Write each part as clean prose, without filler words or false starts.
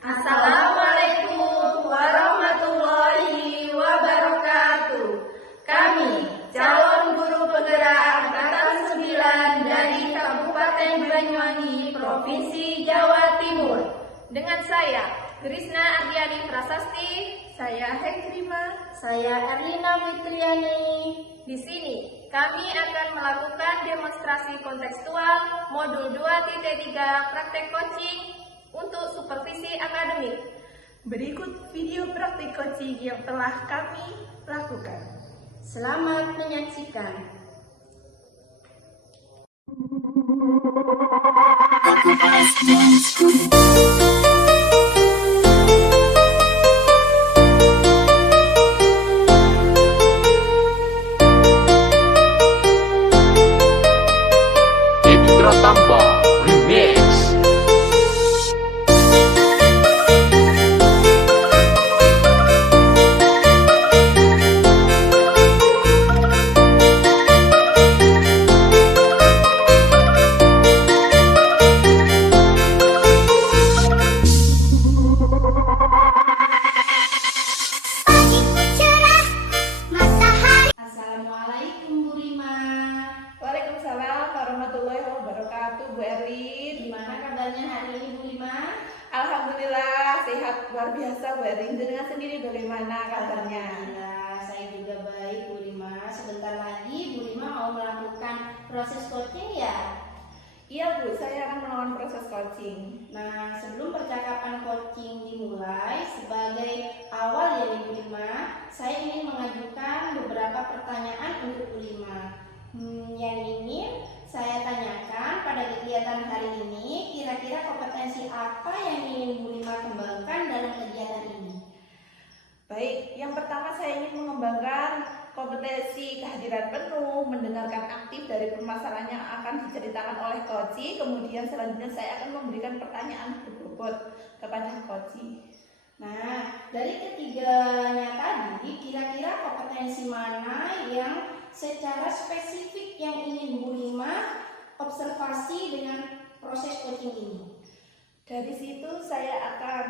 Assalamualaikum warahmatullahi wabarakatuh. Kami calon guru penggerak angkatan 9 dari Kabupaten Banyuwangi, Provinsi Jawa Timur. Dengan saya, Krisna Ardiani Prasasti, saya Hekrima, saya Erlina Fitriani. Di sini kami akan melakukan demonstrasi kontekstual modul 2.3 praktek coaching untuk supervisi akademik. Berikut video praktik coaching yang telah kami lakukan. Selamat menyaksikan. Tambah Remix. Assalamualaikum Bu Rima. Waalaikumsalam warahmatullahi wabarakatuh, Bu Erlin. Gimana kabarnya hari ini Bu Rima? Alhamdulillah sehat luar biasa, Bu Erlin. Dengan sendiri bagaimana kabarnya? Alhamdulillah, saya juga baik Bu Rima. Sebentar lagi Bu Rima mau melakukan proses coaching ya? Iya Bu, saya akan melakukan proses coaching. Nah, sebelum percakapan coaching dimulai, sebagai awal ya Bu Rima, saya ingin mengajukan beberapa pertanyaan untuk Bu Rima. Yang ingin saya tanyakan pada kegiatan hari ini, kira-kira kompetensi apa yang ingin Bu Rima kembangkan dalam kegiatan ini? Baik, yang pertama saya ingin mengembangkan kompetensi kehadiran penuh, mendengarkan aktif dari permasalahan yang akan diceritakan oleh coach. Kemudian selanjutnya saya akan memberikan pertanyaan berbobot kepada coach. Nah, dari ketiganya tadi, kira-kira kompetensi mana yang secara spesifik yang ingin Bu Rima observasi dengan proses coaching ini? Dari situ saya akan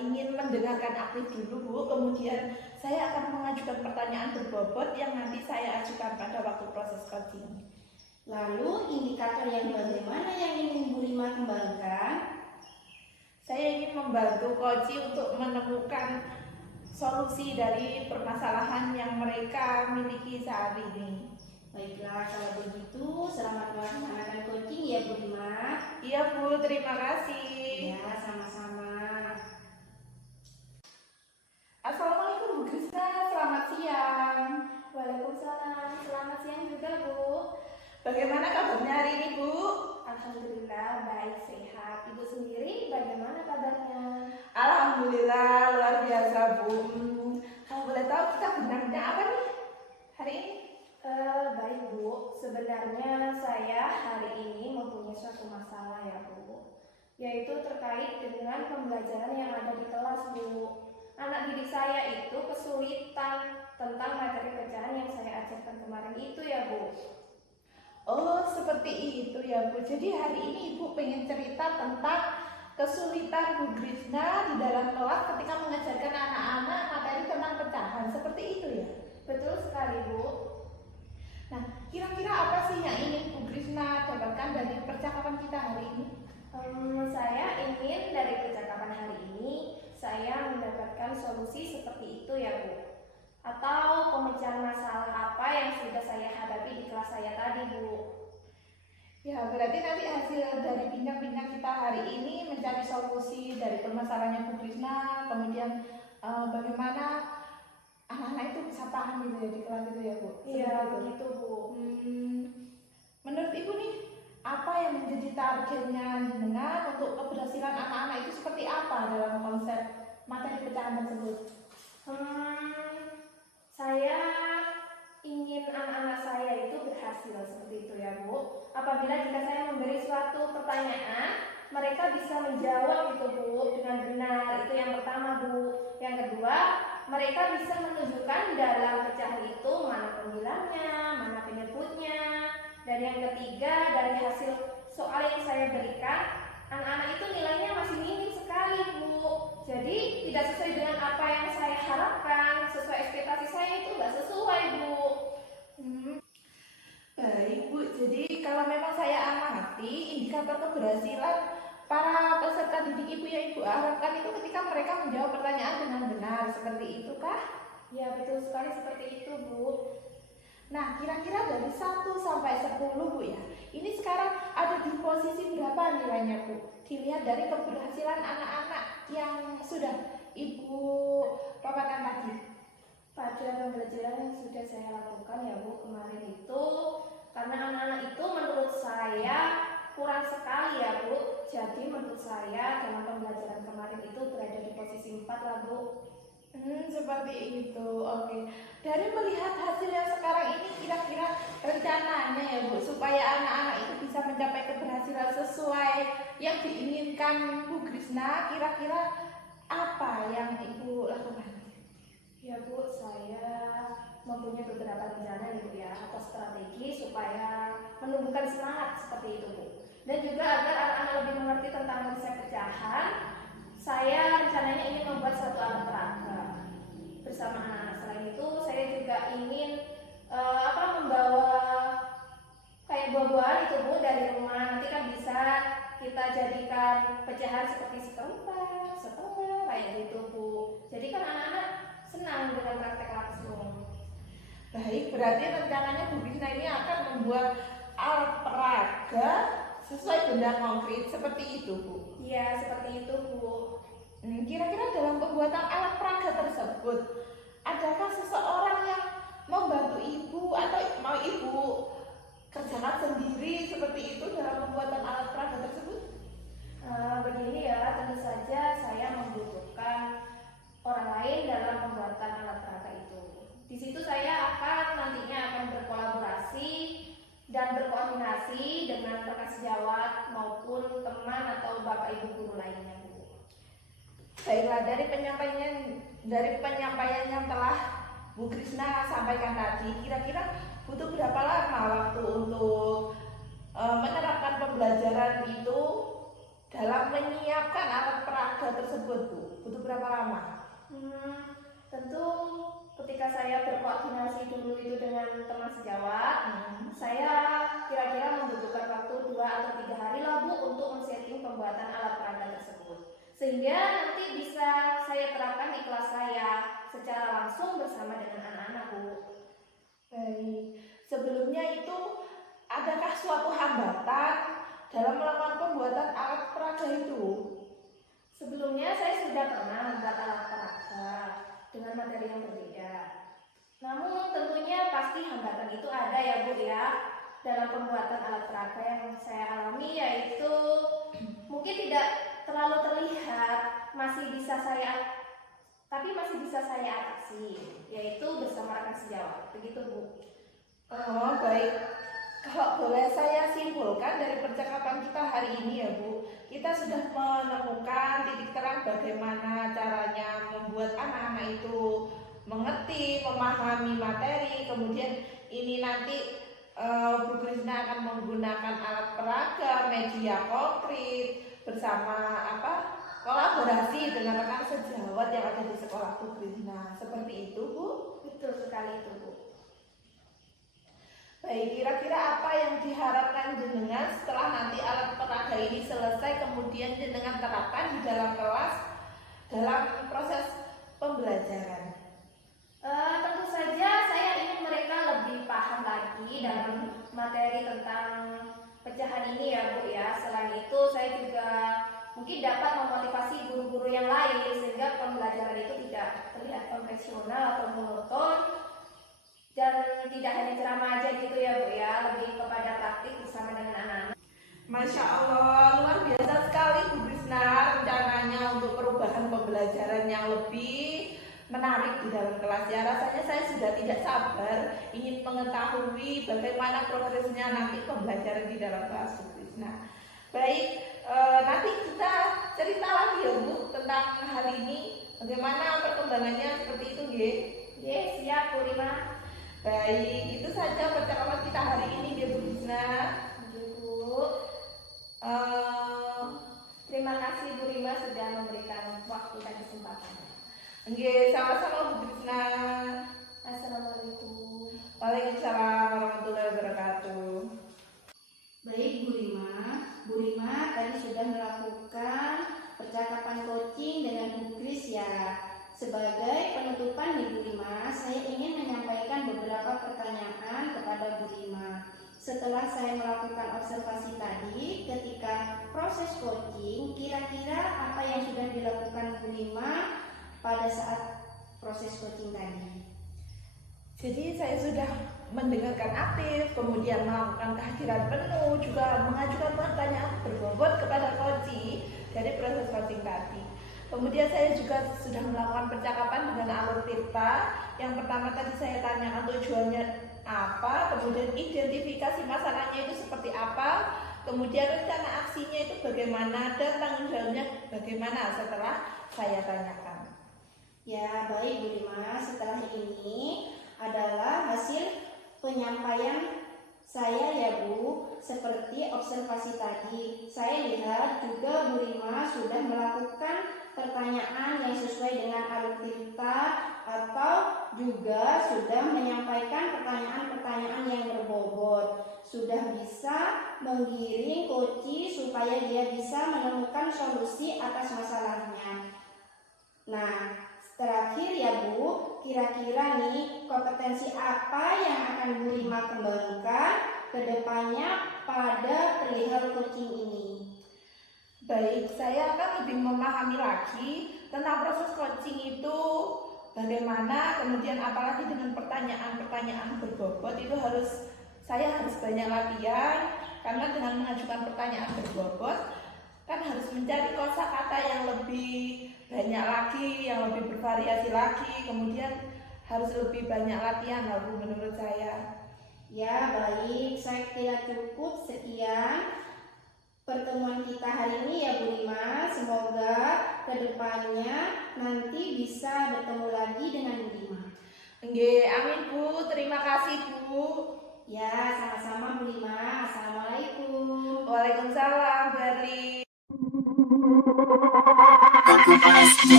ingin mendengarkan aktif dulu Bu, kemudian saya akan mengajukan pertanyaan berbobot yang nanti saya ajukan pada waktu proses coaching. Lalu indikator yang bagaimana yang ingin Bu Rima kembangkan? Saya ingin membantu coach untuk menemukan solusi dari permasalahan yang mereka miliki saat ini. Baiklah, kalau begitu selamat melaksanakan coaching ya Bu Rima. Iya Bu, terima kasih. Ya, sama-sama. Assalamualaikum Bu Krisna, selamat siang. Waalaikumsalam, selamat siang juga Bu. Bagaimana kabarnya hari ini Bu? Alhamdulillah baik sehat. Ibu sendiri bagaimana kabarnya? Alhamdulillah luar biasa Bu. Kalau boleh tahu kita bidangnya apa nih hari ini? Baik Bu, sebenarnya saya hari ini mempunyai suatu masalah ya Bu, yaitu terkait dengan pembelajaran yang ada di kelas Bu. Anak didik saya itu kesulitan tentang materi pecahan yang saya ajarkan kemarin itu ya Bu. Oh seperti itu ya Bu. Jadi hari ini Ibu pengen cerita tentang kesulitan Bu Krisna di dalam kelas ketika mengajarkan anak-anak materi tentang pecahan. Seperti itu ya? Betul sekali Bu. Nah, kira-kira apa sih yang ingin Bu Krisna dapatkan dari percakapan kita hari ini? Saya ingin dari percakapan hari ini saya mendapatkan solusi seperti itu ya Bu. Atau pemecahan masalah apa yang sudah saya hadapi di kelas saya tadi Bu. Ya, berarti nanti hasil dari bincang-bincang kita hari ini mencari solusi dari permasalahannya Bu Krisna, kemudian bagaimana anak-anak itu bisa paham gitu ya di kelas itu ya Bu? Iya, begitu Bu. Menurut Ibu nih, apa yang menjadi targetnya dengan untuk keberhasilan anak-anak itu seperti apa dalam konsep materi pecahan tersebut? Saya ingin anak-anak saya itu berhasil seperti itu ya Bu. Apabila jika saya memberi suatu pertanyaan, mereka bisa menjawab itu Bu dengan benar. Itu yang pertama Bu. Yang kedua, mereka bisa menunjukkan dalam pecahan itu mana pembilangnya, mana penyebutnya. Dan yang ketiga, dari hasil soal yang saya berikan, anak-anak itu nilainya masih minim sekali Bu. Jadi tidak sesuai dengan apa yang saya harapkan, sesuai ekspektasi saya itu nggak sesuai, Bu. Baik Bu, jadi kalau memang saya amati indikator keberhasilan para peserta didik Ibu yang Ibu harapkan itu ketika mereka menjawab pertanyaan dengan benar, seperti itu kah? Ya, betul sekali seperti itu, Bu. Nah, kira-kira dari 1 sampai 10 Bu ya, ini sekarang ada di posisi berapa nilainya Bu? Dilihat dari keberhasilan anak-anak yang sudah Ibu paparkan tadi. Pada pembelajaran yang sudah saya lakukan ya Bu kemarin itu, karena anak-anak itu menurut saya kurang sekali ya Bu. Jadi menurut saya dalam pembelajaran kemarin itu berada di posisi 4 lah Bu. Seperti itu. Oke. Dari melihat hasil yang sekarang ini, kira-kira rencananya ya Bu, supaya anak-anak itu bisa mencapai keberhasilan sesuai yang diinginkan Bu Krisna, kira-kira apa yang Ibu lakukan? Ya Bu, saya mempunyai beberapa rencana nih Bu ya, atau strategi supaya menumbuhkan semangat seperti itu Bu. Dan juga agar anak-anak lebih mengerti tentang konsep pecahan, saya rencananya ingin membuat satu alat peraga bersama anak-anak. Selain itu, saya juga ingin membawa kayak buah-buahan itu Bu dari rumah. Nanti kan bisa kita jadikan pecahan seperti seperempat, setengah kayak gitu Bu. Jadi kan anak-anak senang dengan praktek langsung. Baik, berarti rencananya Bu Krisna ini akan membuat alat peraga sesuai benda konkret seperti itu Bu. Iya, seperti itu Bu. Kira-kira dalam pembuatan alat peraga tersebut, adakah seseorang yang membantu Ibu atau mau Ibu kerjakan sendiri seperti itu dalam pembuatan alat peraga tersebut? Begini ya, tentu saja saya membutuhkan orang lain dalam pembuatan alat peraga itu. Di situ saya nantinya akan berkolaborasi dan berkoordinasi dengan rekan sejawat maupun teman atau bapak ibu guru lainnya Bu. Baiklah, dari penyampaian yang telah Bu Krisna sampaikan tadi, kira-kira butuh berapa lama waktu untuk menerapkan pembelajaran itu dalam menyiapkan alat peraga tersebut Bu? Butuh berapa lama? Tentu ketika saya berkoordinasi dulu itu dengan teman sejawat, saya kira-kira membutuhkan waktu 2 atau 3 hari lah Bu untuk men-setting pembuatan alat peraga tersebut. Sehingga nanti bisa saya terapkan di kelas saya secara langsung bersama dengan anak-anak Bu. Baik, sebelumnya itu adakah suatu hambatan dalam melakukan pembuatan alat peraga itu? Sebelumnya saya sudah pernah membuat alat peraga dengan materi yang berbeda. Namun tentunya pasti hambatan itu ada ya Bu ya dalam pembuatan alat peraga yang saya alami, yaitu mungkin tidak terlalu terlihat, masih bisa saya atasi, yaitu bersama rekan sejawat. Begitu Bu. Oh baik, kalau boleh saya simpulkan dari percakapan kita hari ini ya Bu, kita sudah menemukan titik terang bagaimana caranya membuat anak-anak itu mengerti, memahami materi. Kemudian ini nanti Bu Krisna akan menggunakan alat peraga, media konkret bersama kolaborasi dengan rekan sejawat yang ada di sekolah Bu Krisna. Seperti itu Bu? Betul sekali itu Bu. Baik, kira-kira apa yang diharapkan jenengan setelah nanti alat peraga ini selesai kemudian jenengan terapkan di dalam kelas dalam proses pembelajaran? Tentu saja saya ingin mereka lebih paham lagi dalam materi tentang pecahan ini ya Bu ya. Selain itu saya juga mungkin dapat memotivasi guru-guru yang lain sehingga pembelajaran itu tidak terlihat konvensional atau monoton dan tidak hanya ceramah aja gitu ya Bu ya, lebih kepada praktik bersama dengan anak-anak. Masya Allah, luar biasa sekali Bu Krisna rencananya untuk perubahan pembelajaran yang lebih menarik di dalam kelas ya. Rasanya saya sudah tidak sabar ingin mengetahui bagaimana progresnya nanti pembelajaran di dalam kelas Bu Krisna. Baik, nanti kita cerita lagi ya Bu tentang hal ini, bagaimana perkembangannya seperti itu nggih? Nggih, siap Bu Rima. Baik, itu saja percakapan kita hari ini ya Bu Krisna. Bu. Terima kasih Bu Rima sudah memberikan waktu waktu dan kesempatannya. Nggih, sama-sama Bu Krisna. Assalamualaikum. Waalaikumsalam warahmatullahi wabarakatuh. Baik Bu Rima tadi sudah melakukan percakapan coaching dengan Bu Kris ya. Sebagai penutupan nih Bu Rima, saya ingin menyampaikan beberapa pertanyaan kepada Bu Rima. Setelah saya melakukan observasi tadi, ketika proses coaching, kira-kira apa yang sudah dilakukan Bu Rima pada saat proses coaching tadi? Jadi saya sudah mendengarkan aktif, kemudian melakukan kehadiran penuh, juga mengajukan pertanyaan berbobot kepada coach dari proses coaching tadi. Kemudian saya juga sudah melakukan percakapan dengan alur Tirta. Yang pertama tadi saya tanyakan tujuannya apa, kemudian identifikasi masalahnya itu seperti apa, kemudian rencana aksinya itu bagaimana, dan tanggung jawabnya bagaimana setelah saya tanyakan. Ya baik Bu Rima, setelah ini adalah hasil penyampaian saya ya Bu. Seperti observasi tadi, saya lihat juga Bu Rima sudah melakukan pertanyaan yang sesuai dengan alur Tirta atau juga sudah menyampaikan pertanyaan-pertanyaan yang berbobot. Sudah bisa menggiring coach supaya dia bisa menemukan solusi atas masalahnya. Nah, terakhir ya Bu, kira-kira nih kompetensi apa yang akan Bu Rima kembangkan ke depannya pada perihal coaching ini? Baik, saya akan lebih memahami lagi tentang proses coaching itu bagaimana, kemudian apalagi dengan pertanyaan-pertanyaan berbobot itu saya harus banyak latihan, karena dengan mengajukan pertanyaan berbobot kan harus mencari kosakata yang lebih banyak lagi, yang lebih bervariasi lagi, kemudian harus lebih banyak latihan lalu menurut saya. Ya baik, saya kira cukup sekian pertemuan kita hari ini ya Bu Rima. Semoga kedepannya nanti bisa bertemu lagi dengan Bu Rima. Nggih, amin Bu, terima kasih Bu. Ya sama-sama Bu Rima. Assalamualaikum. Waalaikumsalam Bu Erli. Aku pasti